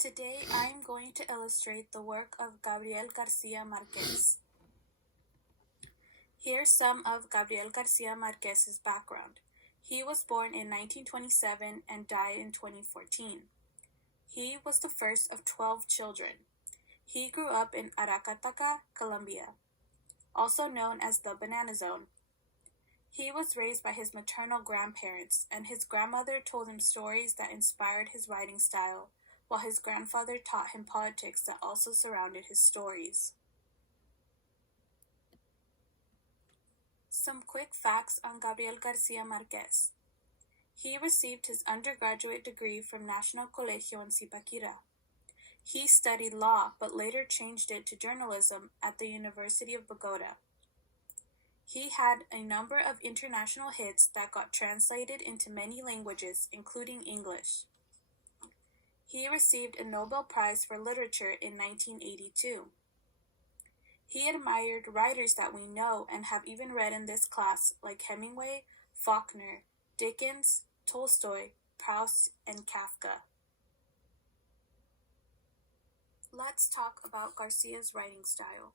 Today I am going to illustrate the work of Gabriel Garcia Marquez. Here's some of Gabriel Garcia Marquez's background. He was born in 1927 and died in 2014. He was the first of 12 children. He grew up in Aracataca, Colombia, also known as the Banana Zone. He was raised by his maternal grandparents, and his grandmother told him stories that inspired his writing style, while his grandfather taught him politics that also surrounded his stories. Some quick facts on Gabriel Garcia Marquez. He received his undergraduate degree from National Colegio in Zipaquira. He studied law but later changed it to journalism at the University of Bogota. He had a number of international hits that got translated into many languages, including English. He received a Nobel Prize for Literature in 1982. He admired writers that we know and have even read in this class, like Hemingway, Faulkner, Dickens, Tolstoy, Proust, and Kafka. Let's talk about Garcia's writing style.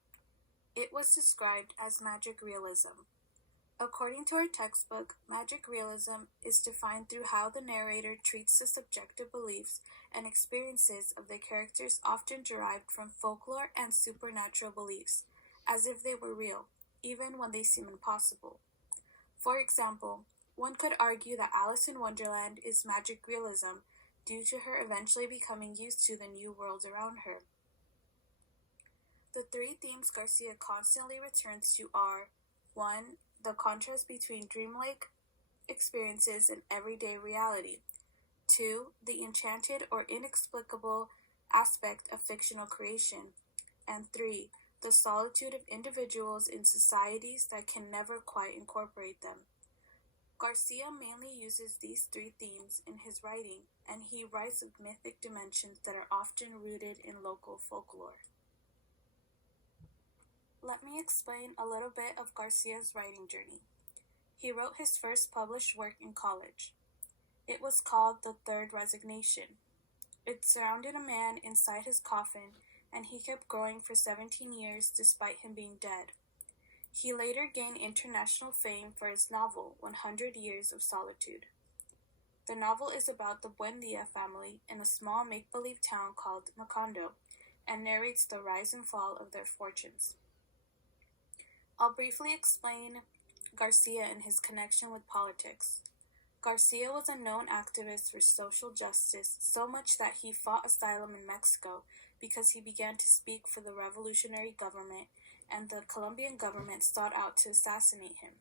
It was described as magic realism. According to our textbook, magic realism is defined through how the narrator treats the subjective beliefs and experiences of the characters, often derived from folklore and supernatural beliefs, as if they were real, even when they seem impossible. For example, one could argue that Alice in Wonderland is magic realism due to her eventually becoming used to the new world around her. The three themes Garcia constantly returns to are 1. The contrast between dreamlike experiences and everyday reality. 2. The enchanted or inexplicable aspect of fictional creation. And 3. The solitude of individuals in societies that can never quite incorporate them. Garcia mainly uses these three themes in his writing, and he writes with mythic dimensions that are often rooted in local folklore. Let me explain a little bit of Garcia's writing journey. He wrote his first published work in college. It was called The Third Resignation. It surrounded a man inside his coffin, and he kept growing for 17 years despite him being dead. He later gained international fame for his novel, 100 Years of Solitude. The novel is about the Buendia family in a small make-believe town called Macondo, and narrates the rise and fall of their fortunes. I'll briefly explain Garcia and his connection with politics. Garcia was a known activist for social justice, so much that he fought asylum in Mexico because he began to speak for the revolutionary government, and the Colombian government sought out to assassinate him.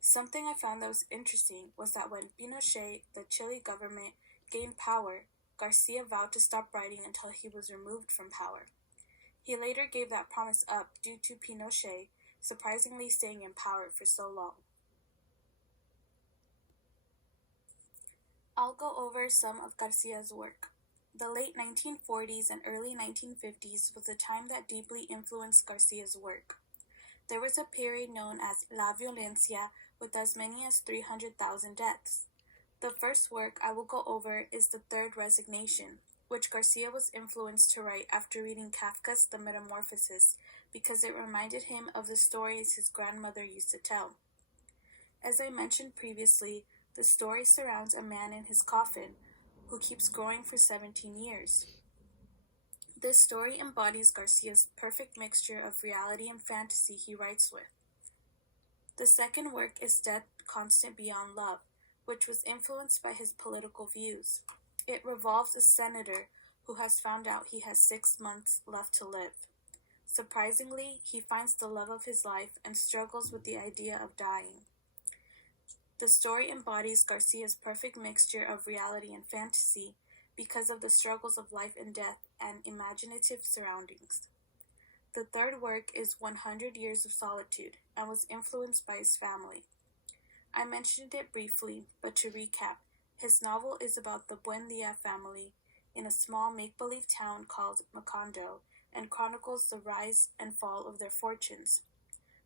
Something I found that was interesting was that when Pinochet, the Chile government, gained power, Garcia vowed to stop writing until he was removed from power. He later gave that promise up due to Pinochet surprisingly staying in power for so long. I'll go over some of Garcia's work. The late 1940s and early 1950s was a time that deeply influenced Garcia's work. There was a period known as La Violencia with as many as 300,000 deaths. The first work I will go over is The Third Resignation, which Garcia was influenced to write after reading Kafka's The Metamorphosis because it reminded him of the stories his grandmother used to tell. As I mentioned previously, the story surrounds a man in his coffin who keeps growing for 17 years. This story embodies Garcia's perfect mixture of reality and fantasy he writes with. The second work is Death Constant Beyond Love, which was influenced by his political views. It revolves a senator who has found out he has 6 months left to live. Surprisingly, he finds the love of his life and struggles with the idea of dying. The story embodies Garcia's perfect mixture of reality and fantasy because of the struggles of life and death and imaginative surroundings. The third work is 100 Years of Solitude and was influenced by his family. I mentioned it briefly, but to recap, his novel is about the Buendia family in a small make-believe town called Macondo and chronicles the rise and fall of their fortunes.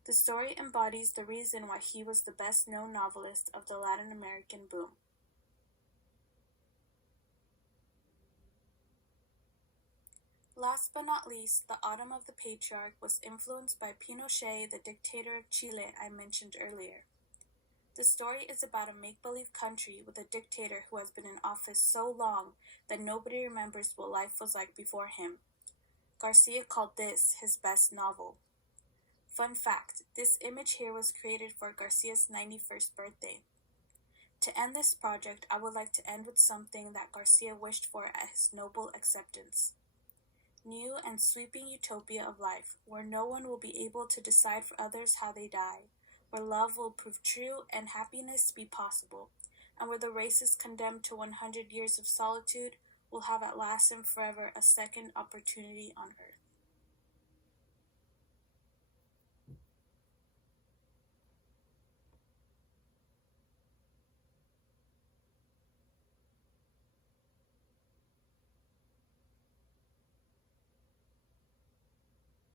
The story embodies the reason why he was the best-known novelist of the Latin American boom. Last but not least, the Autumn of the Patriarch was influenced by Pinochet, the dictator of Chile I mentioned earlier. The story is about a make-believe country with a dictator who has been in office so long that nobody remembers what life was like before him. Garcia called this his best novel. Fun fact, this image here was created for Garcia's 91st birthday. To end this project, I would like to end with something that Garcia wished for at his noble acceptance. New and sweeping utopia of life, where no one will be able to decide for others how they die, where love will prove true and happiness be possible, and where the races condemned to 100 years of solitude will have at last and forever a second opportunity on earth.